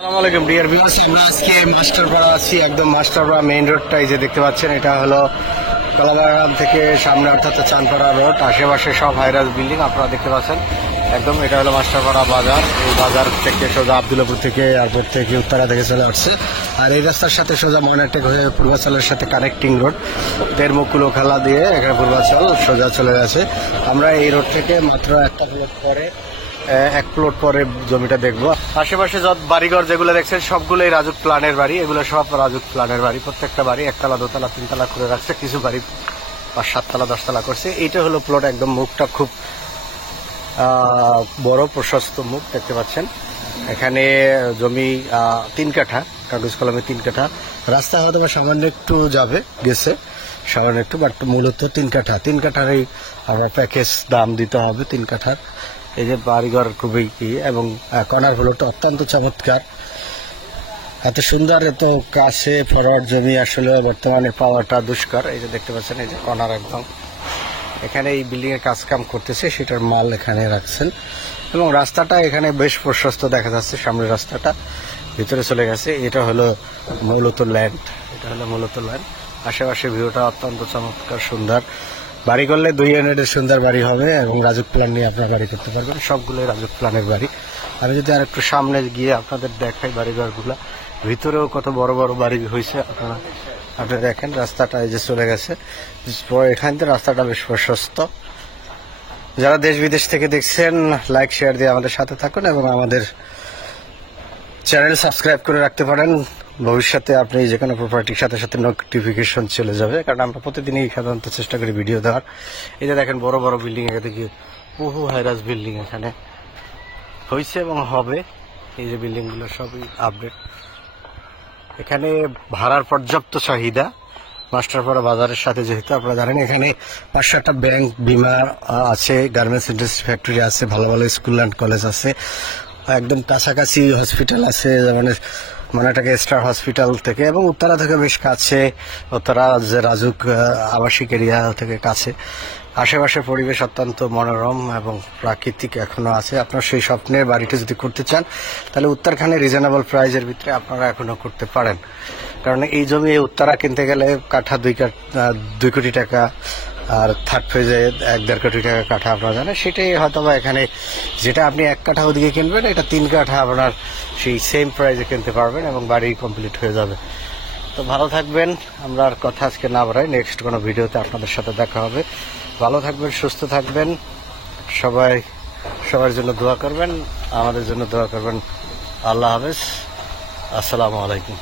আসসালামু আলাইকুম dear viewers, আমরা আজকে মাস্টারপাড়া আছি। একদম মাস্টারপাড়া মেইন রোডটা এই যে দেখতে পাচ্ছেন, এটা হলো কলাবাগান থেকে সামনে অর্থাৎ চাঁদপাড়া রোড। আশেপাশে সব হাইরাইজ বিল্ডিং আপনারা দেখতে পাচ্ছেন। একদম এটা হলো মাস্টারপাড়া বাজার। এই বাজার থেকে সোজা আব্দুল্লাপুর থেকে এয়ারপোর্ট থেকে উত্তরা থেকে চলে আসছে। আর এই রাস্তার সাথে সোজা ময়নাটেক হয়ে পূর্বাচলের সাথে কানেক্টিং রোড তেরমুকুলো খেলা দিয়ে এখানে পূর্বাচল সোজা চলে গেছে। আমরা এই রোড থেকে মাত্র এক প্লট পরে জমিটা দেখবো। আশেপাশে যত বাড়িঘর যেগুলো দেখছেন সবগুলোই রাজুক প্ল্যানের বাড়ি। এগুলো সব রাজুক প্ল্যানের বাড়ি। প্রত্যেকটা বাড়ি একতলা, দোতলা, তিনতলা করে রাখছে। কিছু বাড়ি 5-7 তলা 10 তলা করছে। এইটা হলো প্লট। একদম মুখটা খুব বড় প্রশস্ত মুখ দেখতে পাচ্ছেন। এখানে জমি 3 কাঠা, কাগজ কলমে 3 কাঠা। রাস্তা হয়তো সামান্য একটু গেছে সামান্য একটু, বাট মূলত 3 কাঠা। 3 কাঠারই আমরা প্যাকেজ দাম দিতে হবে 3 কাঠার। এই যে বাড়িঘর খুবই এবং কর্নার ফ্লোরটা অত্যন্ত চমৎকার। এত সুন্দর, এত কাছে ফরওয়ার্ড জমি আসলে বর্তমানে পাওয়াটা দুষ্কর। এই যে দেখতে পাচ্ছেন, এই যে কর্নার একদম এখানে এই বিল্ডিং এর কাজ কাম করতেছে, সেটার মাল এখানে রাখছেন। এবং রাস্তাটা এখানে বেশ প্রশস্ত দেখা যাচ্ছে। সামনের রাস্তাটা ভিতরে চলে গেছে। এটা হলো মূলত ল্যান্ড। আশেপাশে ভিউটা অত্যন্ত চমৎকার, সুন্দর। বাড়ি করলে 2 ইউনিটের সুন্দর বাড়ি হবে এবং রাজুক প্ল্যান নিয়ে আপনারা বাড়ি করতে পারবেন। সবগুলোই রাজুক প্ল্যানের বাড়ি। আমি যদি আর একটু সামনে গিয়ে আপনাদের দেখাই বাড়িঘরগুলো, ভিতরেও কত বড় বড় বাড়ি হয়েছে। আপনারা দেখেন, রাস্তাটা এই যে চলে গেছে। এখান থেকে রাস্তাটা বেশ প্রশস্ত। যারা দেশ বিদেশ থেকে দেখছেন, লাইক শেয়ার দিয়ে আমাদের সাথে থাকুন এবং আমাদের চ্যানেল সাবস্ক্রাইব করে রাখতে পারেন। ভবিষ্যতে আপনি যে কোনো প্রপার্টির সাথে সাথে নোটিফিকেশন চলে যাবে, কারণ আমরা প্রতিদিনই সাধারণত চেষ্টা করি ভিডিও দেওয়ার। এই যে দেখেন বড় বড় বিল্ডিং, এখানে কি বহু হাইরাজ বিল্ডিং এখানে হয়েছে এবং হবে। এই যে বিল্ডিংগুলো সবই আপডেট। এখানে ভাড়ার পর্যাপ্ত চাহিদা। মাস্টারপাড়া বাজারের সাথে যেহেতু আপনারা জানেন, এখানে 5-7টা ব্যাংক, বিমা আছে, গার্মেন্টস ইন্ডাস্ট্রি ফ্যাক্টরি আছে, ভালো ভালো স্কুল অ্যান্ড কলেজ আছে। একদম কাছাকাছি হসপিটাল আছে, মানে ময়নাটাকে স্টার হসপিটাল থেকে, এবং উত্তরা থেকে বেশ কাছে। উত্তরা যে রাজুক আবাসিক এরিয়া থেকে কাছে। আশেপাশের পরিবেশ অত্যন্ত মনোরম এবং প্রাকৃতিক এখনো আছে। আপনার সেই স্বপ্নের বাড়িটা যদি করতে চান, তাহলে উত্তরখানে রিজনেবল প্রাইজের ভিতরে আপনারা এখনো করতে পারেন। কারণ এই জমি উত্তরা কিনতে গেলে কাঠা 2 কোটি টাকা, আর থার্ড ফেজে 1-1.5 কোটি টাকা কাঠা আপনারা জানেন। সেটাই হয়তো বা এখানে, যেটা আপনি 1 কাঠা ওদিকে কিনবেন, এটা 3 কাঠা আপনার সেই সেম প্রাইজে কিনতে পারবেন এবং বাড়ি কমপ্লিট হয়ে যাবে। তো ভালো থাকবেন। আমরা আর কথা আজকে না বাড়াই, নেক্সট কোনো ভিডিওতে আপনাদের সাথে দেখা হবে। ভালো থাকবেন, সুস্থ থাকবেন। সবার জন্য দোয়া করবেন, আমাদের জন্য দোয়া করবেন। আল্লাহ হাফেজ, আসসালামু আলাইকুম।